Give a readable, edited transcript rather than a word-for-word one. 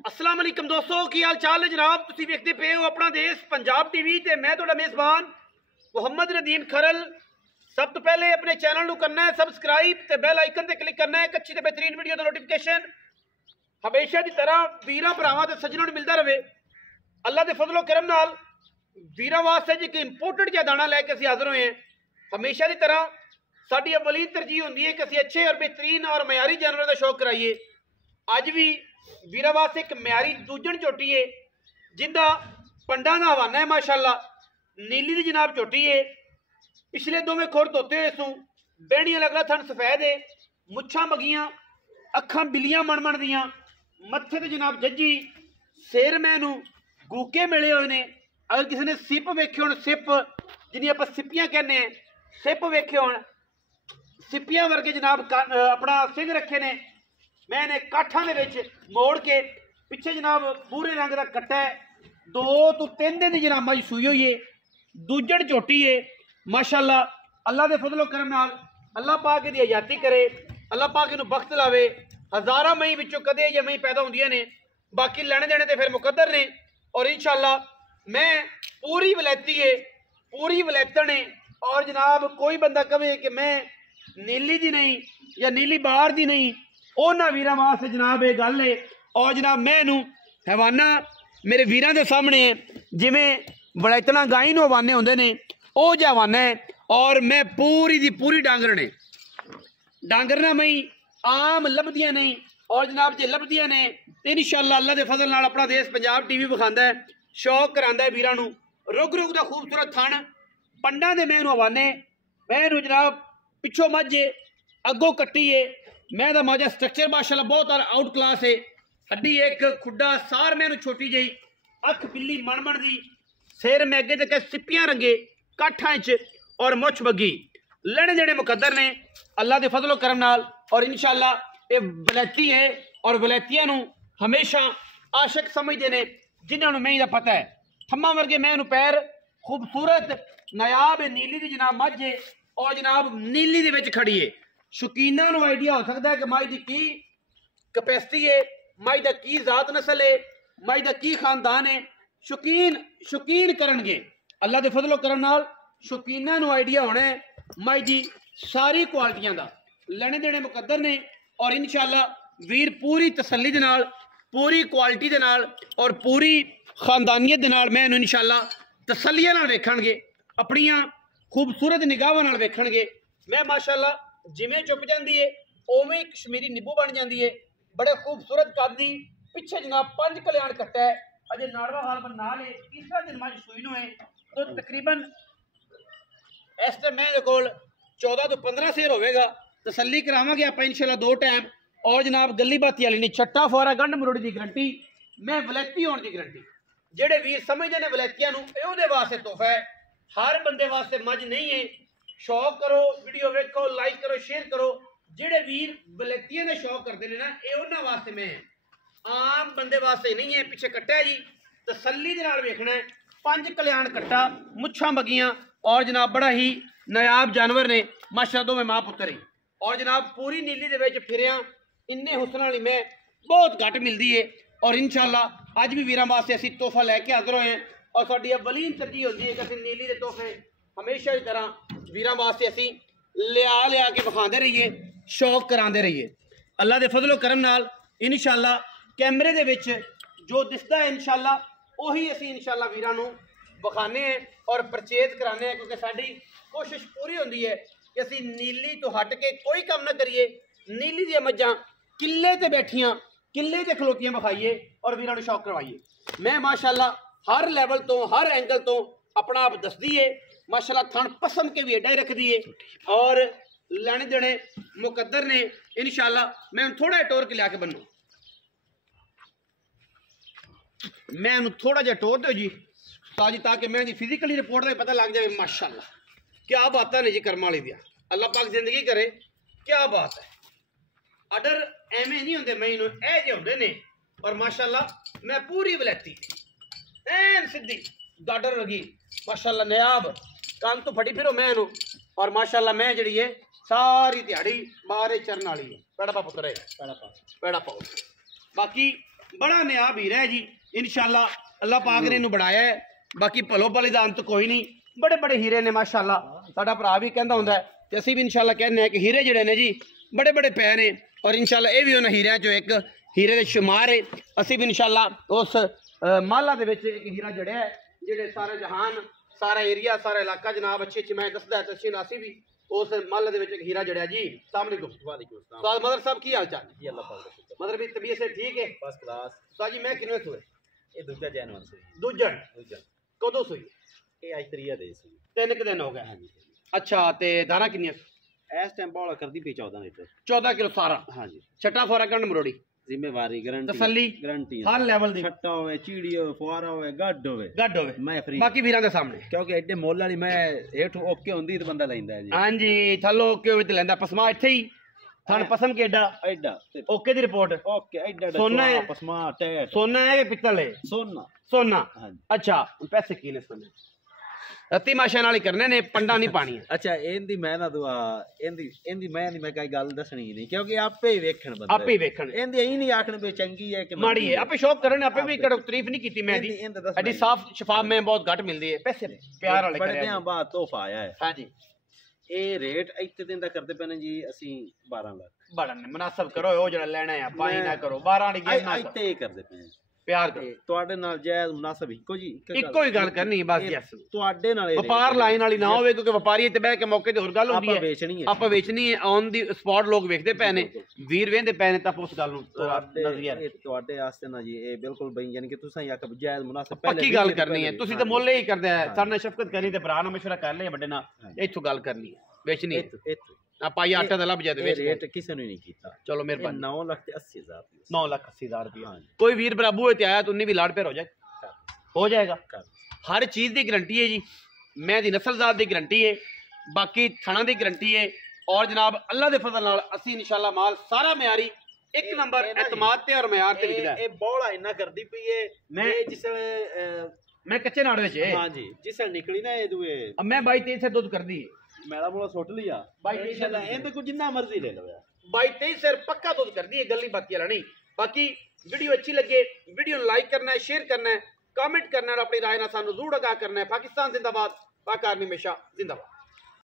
अस्सलाम वालेकुम दोस्तों, की हाल चाल है जनाब। तुसीं वेखदे पे हो अपना देश पंजाब टीवी ते मैं तुहाडा मेज़बान मुहम्मद नदीम खरल। सब तो पहले अपने चैनल नूं करना है सबसक्राइब ते बैल आइकन ते क्लिक करना है। एक अच्छी ते बेहतरीन वीडियो दा नोटिफिकेशन हमेशा की तरह वीरां भरावां ते सज्जनां नूं मिलदा रहे। अल्लाह दे फजलो करम नाल वीरां वास्ते जी एक इंपोर्टेड जिहा दाना लैके असीं हाज़र होए हैं। हमेशा की तरह साडी अवलीन तरजीह हुंदी है कि असीं अच्छे और बेहतरीन और मयारी जानवरों का शौक कराइए। अज भी वीरां वास्ते एक म्यारी दूजन झोटी है जिंदा पंडा का हवाना है। माशाअल्लाह नीली दी जनाब झोटी है। पिछले दोवें खुर धोते हुए सू, बैहणियां लगला थन सफेद है, मुछां मगियां, अखां बिलियां मनमन दियां, मत्थे ते जनाब जज्जी, सिर मैनू गूके मिले हुए ने। अगर किसी ने सिप वेखे हो, सिप जिन्हें आप सिपियां कहने हैं, सिप वेखे हो, सिपियां वर्गे जनाब अपना सिंह रखे ने। मैंने काठा दे विच मोड़ के पिछे जनाब पूरे रंग का कट्टा है। 2 तो 3 दिन की जनाब मज सूई हुई है। दूजड़ झोटी है माशाअल्लाह। अल्लाह के फजलो करम नाल अल्लाह पाक इहदी हयाती करे, अल्लाह पाक इहनूं बख्त लावे। हज़ारां मई विचों कदे ये मई पैदा होंदियां ने, बाकी लैने देने तो फिर मुकद्दर ने। और इंशाअल्लाह मैं पूरी वलैती है, पूरी वलैतन है। और जनाब कोई बंदा कहे कि मैं नीली दी नहीं या नीली बार दी नहीं, उन्होंने वीरां वास्ते जनाब ये गल है। और जनाब मैं हवाना मेरे वीरां दे सामने है, जिमें वलैतना गाई नूं हवाने होंदे ने वो जो हवाना है। और मैं पूरी दी पूरी डांगर ने, डांगर ना मई आम लभदियां नहीं। और जनाब जे लभदियां ने तो इंशाअल्लाह अल्लाह के फजल नाल अपना देश पंजाब टीवी विखांदा है, शौक करांदा है वीरां नूं। रुग रुग दा खूबसूरत थण पंडा दे मैं हवाने। मैं जनाब पिछों मझ अगों कट्टी है। मैं दा माजा स्ट्रक्चर माशाअल्लाह बहुत आउट क्लास है। हड्डी एक खुड्डा सार मैनू छोटी जी, अख बिल्ली मनमन दी, सिर मैं अगे तक सिपियां रंगे, काठा और मुछ बगी, लैने देने मुकद्दर ने अल्लाह के फजलो करम नाल। और इंशाअल्लाह ये वलैती है और वलैतियां नू हमेशा आशिक समझते हैं जिन्होंने मैं पता है। थम्मा वर्गे मैं पैर खूबसूरत नायाब नीली दी जनाब मझ है। और जनाब नीली दे विच खड़ी है। शौकीना नूं आइडिया हो सकता है कि मझ की कैपेसिटी है, मझ का की जात नस्ल है, मझ का की खानदान है। शौकीन करनगे अल्लाह के फजलो करम नाल। शौकीना नूं आइडिया होना है मझ की सारी क्वालिटियां का, लेने देने मुकद्दर ने। और इंशाअल्लाह वीर पूरी तसल्ली दे नाल, पूरी क्वालिटी दे नाल और पूरी खानदानियत दे नाल मैं इंशाअल्लाह तसल्लियां नाल वेखणगे, अपनियां खूबसूरत निगाहां नाल वेखणगे। मैं माशाअल्लाह जिमें चुप जाती है उवें कश्मीरी नींबू बन जाती है। बड़े खूबसूरत कद, पिछे जनाब 5 कल्याण कट्टा है, अजे नाड़वा हाल पर नाल है, तीसरा दिन मज सूई नूं है। तो तकरीबन इस टाइम मेरे को 14 तो 15 सेर होगा। तसल्ली करावांगे आप इंशाअल्लाह 2 टाइम। और जनाब गली बाती वाली नहीं, छट्टा फोरा गंढ मरोड़ी की गारंटी, मैं वलैती होने की गारंटी। जेडे वीर समझते हैं वलैतियां नूं, इहदे वास्ते तोहफा है, हर बंदे वास्ते मज नहीं है। शौक करो, वीडियो वेखो, लाइक करो, शेयर करो। जेडे वीर वलैतियां का शौक करते हैं ना, ये उन्होंने वास्ते मैं आम बंदे वास्ते नहीं है। पिछे कट्टा है जी, तसल्ली दे नाल वेखना है। 5 कल्याण कट्टा, मुछां बगियां और जनाब बड़ा ही नायाब जानवर ने माशाअल्लाह, दोवें मां पुत्तर है। और जनाब पूरी नीली दे विच फिरिया इन्ने हुस्न वाली मैं बहुत घट मिलती है। और इंशाअल्लाह अज भी वीरां वास्ते असीं तोहफा लैके हाज़र होए हैं। और साडी अवलीन तरजीह होंदी है कि असीं नीली दे तोहफे हमेशा की तरह वीरां वास्ते असीं लिया के विखाते रहिए, शौक कराते रहिए। अल्लाह के फजलो करम नाल इंशाअल्लाह कैमरे दे विच जो दिसदा है इंशाअल्लाह उही असीं इंशाअल्लाह वीरां नूं विखाने हैं और परचेज कराने हैं। क्योंकि साडी कोशिश पूरी होंदी है कि असीं नीली तो हट के कोई काम ना करिए। नीली दी मझां किले ते बैठियां, किले ते खलोतियां विखाइए और वीरां नूं शौक करवाइए। मैं माशाअल्लाह हर लैवल तो, हर एंगल तो अपना आप दसदी है माशाअल्लाह। थण पसंद के भी एडा ही रखदी है और लैने देने मुकद्दर ने इंशाअल्लाह। मैं थोड़ा टोर के लिया के बनू, मैं थोड़ा जहा टोर दो जी ताजी, ताकि मैं फिजिकली रिपोर्ट का पता लग जाए। माशाअल्लाह क्या बात है जी, कर्म वाली दिया अल्लाह पाक जिंदगी करे, क्या बात है। अडर एवें नहीं होंगे मई ए जे होंगे ने। और माशाअल्लाह मैं पूरी वलैती एन सीधी गाडर लगी माशाअल्लाह, नायाब कान तो फटी फिरो मैं। और माशाअल्लाह मैं जी है सारी दिहाड़ी बाहर चरण वाली है। पैड़ा पा पुत्र है, पैड़ा पाओ। बाकी बड़ा नयाब हीरा है जी इंशाल्लाह अल्लाह पाक ने इन्हू बनाया है बाकी भलो भले दा अंत कोई नहीं बड़े बड़े हीरे ने माशाअल्लाह साडा भरा भी कहंदा हुंदा है ते असीं भी इंशाल्लाह कहने हैं कि हीरे जिहड़े ने जी बड़े बड़े पै ने और इंशाल्लाह ये भी उन्हां हीरिਆਂ चों एक हीरे दे शुमार है असीं भी इंशाल्लाह उस माला दे विच एक हीरा जड़िया है जेड़े सारे जहान सारा एरिया सारा इलाका जनाब अच्छी अच्छी मैं दसदा है ते असीं भी उस माला दे विच एक हीरा जड़िया जी अस्सलाम वालेकुम तो मदर साहब की हाल चाल जी अल्लाह पाक दा शुक्र मदर भी तबीयत से ठीक है फर्स्ट क्लास तो जी मैं किन्ने सुए ये दूजा जैनवन सी दूजन कदों सुई ये आज तरीया दे सी 3 दिन हो गए हां जी अच्छा ते दाना किन्नियां इस टाइम बौला करदी पई 14 लीटर 14 किलो सारा हां जी छटा फोरा कंड मरोड़ी जिम्मेवारी गारंटी तसल्ली गारंटी हर लेवल दी छट्टा होवे चीड़ी होवे फुआरा होवे गड्ड होवे मैं फ्री बाकी वीरां दे सामने क्योंकि एडे मोल वाली मैं हेठ ओके हुंदी ते बंदा लैंदा है जी हां जी थल्लो ओके होवे ते लैंदा पसमा इत्थे ही थान पसम के एडा ओके दी रिपोर्ट ओके एडा सोना है पसमा टैट सोना है कि पित्तल है सोना हां अच्छा पैसे की ने सोने अति माशा नाल ही करने ने पंडा नहीं पानी अच्छा एंदी मैं ना दुआ एंदी मैं कई गल दसनी नहीं क्योंकि आपे ही वेखण बंदे आपे ही वेखण एंदी यही नहीं आखण पे चंगी है कि माड़ी है आपे शौक करने आपे भी कड़क तारीफ नहीं कीती मैं दी एडी साफ शफाफ में बहुत घट मिलदी है पैसे प्यार वाले बड़े दिन बाद तोहफा आया है हां जी ए रेट इत्ते दिन दा करदे पे जी ਅਸੀਂ 12 ਲੱਖ बड़ा मुनासिब करो ओ जड़ा लेना है पाई ना करो 12 नहीं गेम ना इत्ते ही करदे पे प्यार करो ਤੁਹਾਡੇ ਨਾਲ ਜਾਇਜ਼ ਮੁਨਾਸਬ ਇੱਕੋ ਜੀ ਇੱਕੋ ਹੀ ਗੱਲ ਕਰਨੀ ਬਸ ਯਸ ਤੁਹਾਡੇ ਨਾਲ ਵਪਾਰ ਲਾਈਨ ਵਾਲੀ ਨਾ ਹੋਵੇ ਕਿਉਂਕਿ ਵਪਾਰੀ ਤੇ ਬਹਿ ਕੇ ਮੌਕੇ ਤੇ ਹੋਰ ਗੱਲ ਹੁੰਦੀ ਹੈ ਆਪਾਂ ਵੇਚਣੀ ਹੈ ਆਪਾਂ ਵੇਚਣੀ ਹੈ ਔਨ ਦੀ ਸਪੌਟ ਲੋਕ ਵੇਖਦੇ ਪਏ ਨੇ ਵੀਰ ਵੇਂਦੇ ਪਏ ਨੇ ਤਾਂ ਉਸ ਗੱਲ ਨੂੰ ਨਜ਼ਰੀਆ ਤੁਹਾਡੇ ਵਾਸਤੇ ਨਾ ਜੀ ਇਹ ਬਿਲਕੁਲ ਬਈ ਯਾਨੀ ਕਿ ਤੁਸੀਂ ਆਖ ਜਾਇਜ਼ ਮੁਨਾਸਬ ਪੱਕੀ ਗੱਲ ਕਰਨੀ ਹੈ ਤੁਸੀਂ ਤਾਂ ਮੁੱਲ ਹੀ ਕਰਦੇ ਆ ਸਾਡੇ ਨਾਲ ਸ਼ਫਕਤ ਕਰਨੀ ਤੇ ਭਰਾ ਨਾਲ ਮਸ਼ਵਰਾ ਕਰ ਲਿਆ ਵੱਡੇ ਨਾਲ ਇੱਥੋਂ ਗੱਲ ਕਰਨੀ ਹੈ ਵੇਚਣੀ ਹੈ ਆਪਾਂ ਇਹ ਆਟਾ ਦਾ ਲੱਭ ਜਾਦੇ ਵੇਚ ਰੇਟ ਕਿਸੇ ਨੇ ਨਹੀਂ ਕੀਤਾ ਚਲੋ ਮਿਹਰਬਾਨੀ 9 ਲੱਖ ਤੇ 80,000 9 ਲੱਖ 80,000 रुपया कोई वीर बराबू है आया तो उन्हें भी लाड़ पेर हो जाएगा हर चीज़ की गारंटी है जी मैं दी नस्लजात की गारंटी है बाकी थणा की गारंटी है और जनाब अल्लाह के फजल नाल असीं इंशाअल्लाह माल सारा म्यारी एक नंबर एतमाद ते और म्यार ते विकदा है ए बौला इन्ना करदी पई है मैं जिसले मैं कच्चे नाड़ विच हां जी जिसले निकली ना ए दुए अब मैं 22-23 से दूध कर दी मेरा मोला सुट लिया भाई इंशाल्लाह एंदे को जितना मर्जी ले लो 22-23 से पक्का दूध कर दी है गल नहीं बात नहीं बाकी वीडियो अच्छी लगे वीडियो लाइक करना है शेयर करना है कमेंट करना है और अपनी राय ना सानू जरूर आगाह करना है पाकिस्तान जिंदाबाद पाक आर्मी हमेशा जिंदाबाद।